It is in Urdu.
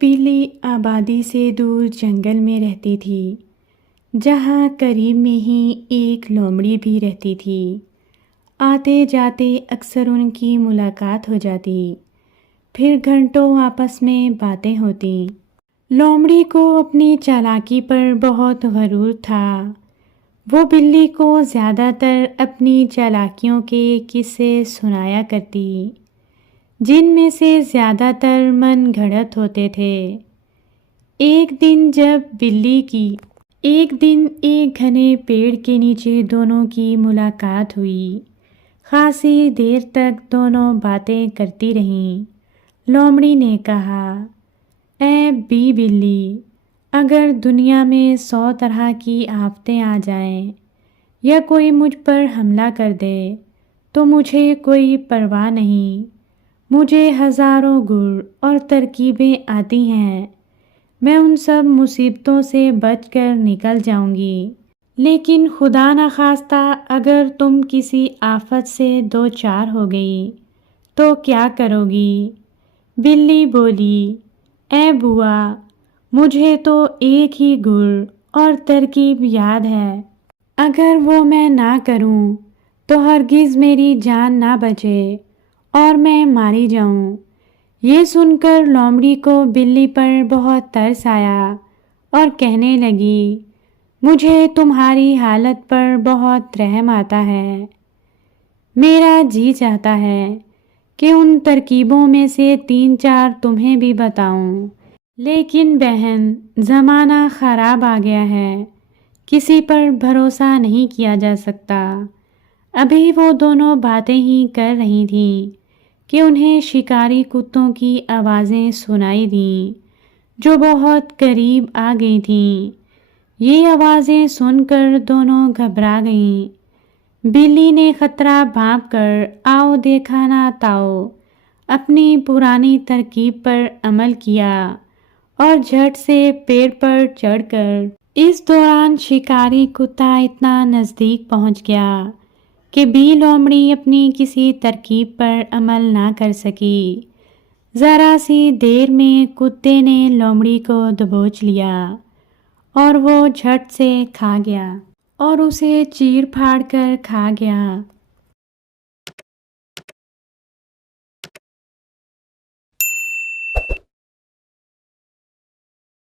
بلی آبادی سے دور جنگل میں رہتی تھی، جہاں قریب میں ہی ایک لومڑی بھی رہتی تھی۔ آتے جاتے اکثر ان کی ملاقات ہو جاتی، پھر گھنٹوں آپس میں باتیں ہوتی۔ لومڑی کو اپنی چالاکی پر بہت غرور تھا۔ وہ بلی کو زیادہ تر اپنی چالاکیوں کے قصے سنایا کرتی، جن میں سے زیادہ تر من گھڑت ہوتے تھے۔ ایک دن ایک گھنے پیڑ کے نیچے دونوں کی ملاقات ہوئی۔ خاصی دیر تک دونوں باتیں کرتی رہیں۔ لومڑی نے کہا، اے بلی، اگر دنیا میں 100 طرح کی آفتیں آ جائیں یا کوئی مجھ پر حملہ کر دے تو مجھے کوئی پرواہ نہیں۔ مجھے ہزاروں گر اور ترکیبیں آتی ہیں، میں ان سب مصیبتوں سے بچ کر نکل جاؤں گی۔ لیکن خدا نخواستہ اگر تم کسی آفت سے دوچار ہو گئی تو کیا کرو گی؟ بلی بولی، اے بوا، مجھے تو ایک ہی گر اور ترکیب یاد ہے۔ اگر وہ میں نہ کروں تو ہرگز میری جان نہ بچے اور میں ماری جاؤں۔ یہ سن کر لومڑی کو بلی پر بہت ترس آیا اور کہنے لگی، مجھے تمہاری حالت پر بہت رحم آتا ہے۔ میرا جی چاہتا ہے کہ ان ترکیبوں میں سے 3-4 تمہیں بھی بتاؤں، لیکن بہن، زمانہ خراب آ گیا ہے، کسی پر بھروسہ نہیں کیا جا سکتا۔ ابھی وہ دونوں باتیں ہی کر رہی تھیں کہ انہیں شکاری کتوں کی آوازیں سنائی دیں جو بہت قریب آ گئی تھیں۔ یہ آوازیں سن کر دونوں گھبرا گئیں۔ بلی نے خطرہ بھانپ کر آؤ دیکھا نہ تاؤ اپنی پرانی ترکیب پر عمل کیا اور جھٹ سے پیڑ پر چڑھ کر۔ اس دوران شکاری کتا اتنا نزدیک پہنچ گیا کہ لومڑی اپنی کسی ترکیب پر عمل نہ کر سکی۔ ذرا سی دیر میں کتے نے لومڑی کو دبوچ لیا اور وہ جھٹ سے کھا گیا اور اسے چیر پھاڑ کر کھا گیا۔